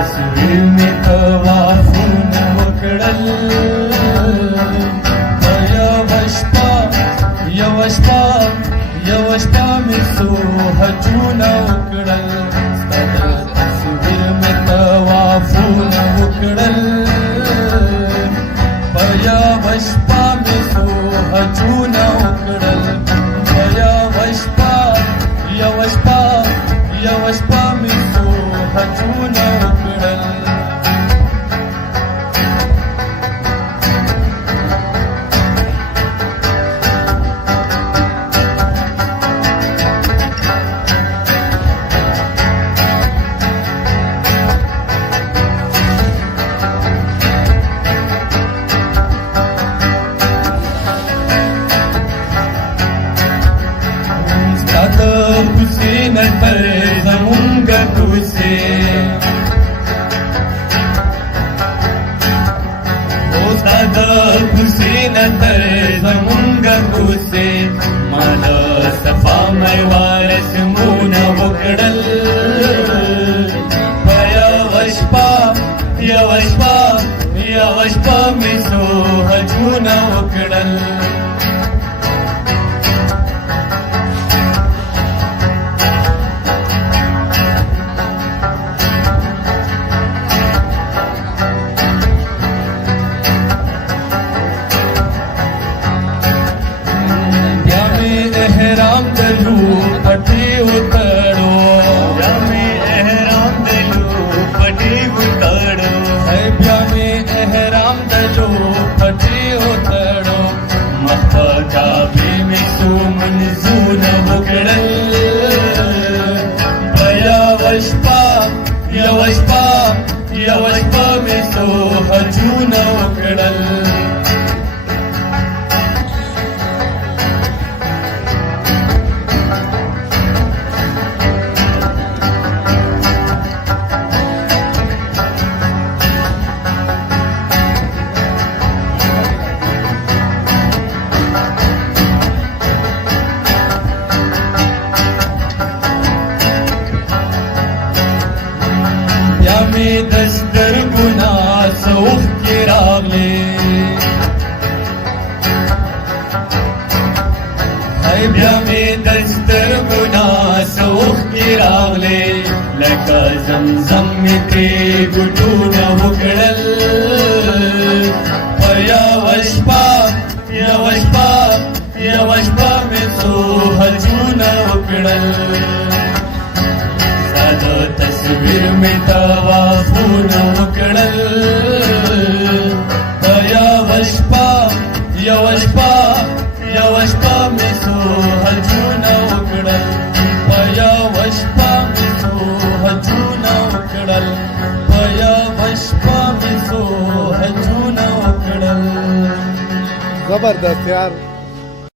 تصویر می توافونه وکړل یوه شپه می څو حجونه وکړل ستا د تصویر می توافونه وکړل په یوه شپه می څو حجونه وکړل په یوه شپه می څو حجونه وکړل پر زمونږ کوڅې ستا د کوڅې نه تر زمونږ کوڅې ما د صفا مروه رسمونه وکړل په یوه شپه مې څو حجونه وکړل احرام دلو پټي وتړو بیا مې احرام دلو پټي وتړو بیا مې احرام دلو پټي وتړو مخ په کعبې مې څو منځونه وکړل په یوه شپه مې څو حجونه وکړل بیا مې د سترګو نه څه اوښکې راغلې بیا مې د سترګو نه څه اوښکې راغلې لکه زمزم مې ترې ګوټونه وکړل په یوه شپه مې څو حجونه وکړل د تصویر می توافونه وکړل په یوه شپه مې څو حجونه وکړل په یوه شپه مې څو حجونه وکړل په یوه شپه مې څو حجونه وکړل زبردست یار